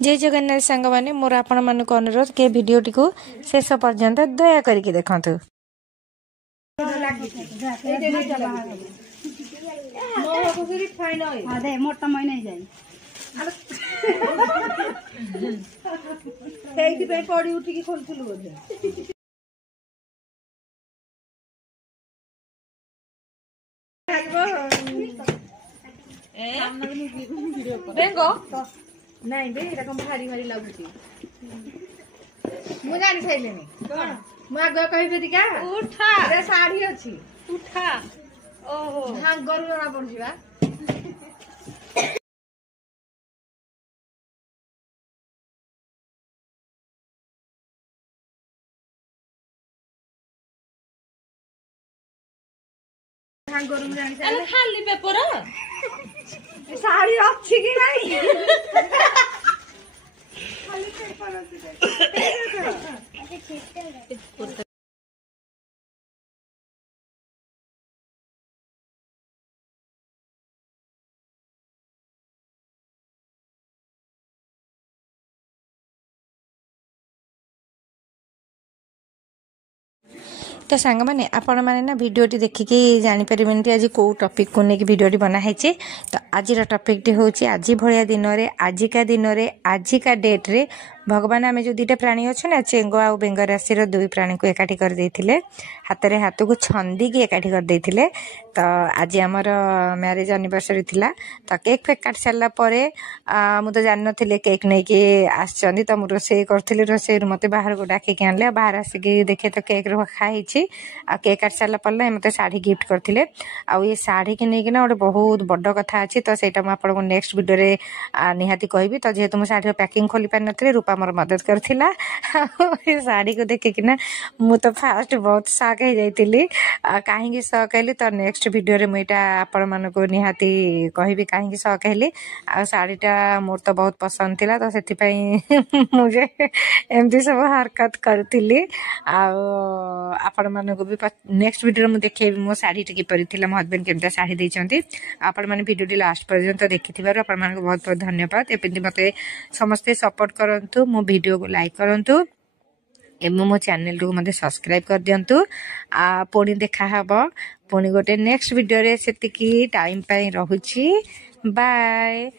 जय जगन्नाथ सांग माने मोर आपण मानक अनुरोध के वीडियोटी को शेष पर्यंत दया करके देखंतु। मोटा महीने जाए पड़ी उठिकी खोलुलु नहीं बे एटा कम भारी भारी लागुची मु जानि खाइलेनी कोन मु आगे कहिबे दिका उठा रे साड़ी अछि उठा ओहो हां गरु ना पड़जिबा हां गरु जानि अरे खाली पेपर साड़ी अछि कि नहीं खाली पेपर अछि तो सांग माने आपण माने ना वीडियोटी देखिकी जानि परिबेन आज को टॉपिक को नेकी वीडियोटी बना हैछि। तो आज टॉपिक टी होछि आज भलिया दिन रे आजिका डेट रे भगवान आमे जो दुईटा प्राणी अच्छे ना चेंगो आ बेंग राशि दुई प्राणी को एकाठी कर देथिले हाथ रे हाथ को छंदी की एकाठी कर देथिले। तो आज आमर मैरिज एनिवर्सरी थिला तो केक फेक काट सारला परे मु तो जान नथिले केक नै के आछचंदी तो मु रोसे करथिले रोसे मते बाहर को डाके के आनले बाहर आसी के देखे तो केक रो खाइछि आ केक काट सारला पल्ला मते साड़ी गिफ्ट करथिले आ ये साड़ी के नै के ना ओडे बहुत बड्ड कथा अछि। तो सेटा मु आपन को नेक्स्ट वीडियो रे निहाती कहबी। तो जेहेतु मु साड़ी रो पैकिंग खोली पार नथिले रूपा मोर मदद करथिला साड़ी को देखे कि ना मु तो फास्ट बहुत शॉक हो जाइतिली काहे की शॉक हैली। तो नेक्स्ट वीडियो रे मुइटा आपण मन को निहाती कहबी काहे की शॉक हैली आ साड़ीटा मोर तो बहुत पसंद थिला। तो सेति पई मुझे एमती सब हरकत करथिली आ आपण मन को भी नेक्स्ट वीडियो रे मु देखेबी मो साड़ी टिकी परिथिला मो हस्बैंड केमता साड़ी दैचंती आपण मन वीडियो टी लास्ट पर्यंत देखिथिबार आपण मन को बहुत बहुत धन्यवाद। एपिंदी मते समस्त सपोर्ट करंतु मो वीडियो को लाइक करंतु एवं मो चैनल को मते सब्सक्राइब कर दियंतु आ पुणी देखा हबो पुणी गोटे नेक्स्ट वीडियो रे सेतिकी टाइम पई रहुची बाय।